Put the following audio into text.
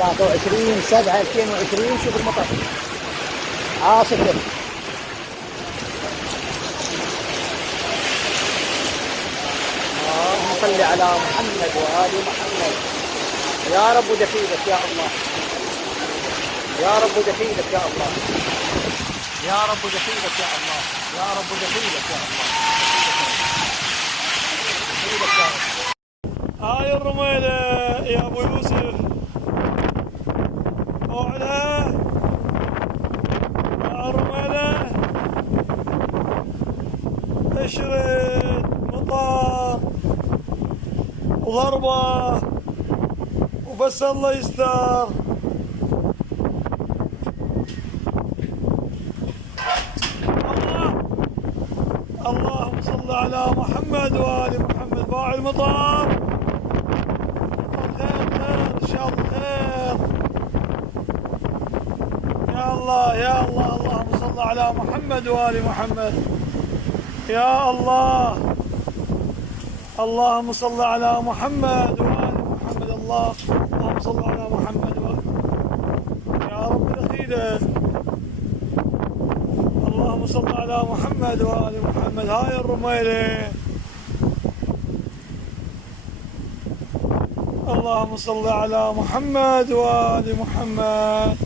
23/7/2020. شوف المطر عاصفة. اللهم صل على محمد وآل محمد. يا رب دخيلك يا الله، يا رب دخيلك يا الله، يا رب دخيلك يا الله، يا رب دخيلك يا الله. هاي الرميلة يا ابو يوسف، وعلى الرميلة اشرد مطار وضربة وبس الله يستر. اللهم صل على محمد وآل محمد. باع المطار، خير خير إن شاء الله خير. يا الله يا الله، اللهم صل على محمد وآل محمد. يا الله، اللهم صل على محمد وآل محمد. اللهم صل على محمد يا رب دخيله. اللهم صل على محمد وآل محمد. هاي الرميلة، اللهم صل على محمد وآل محمد.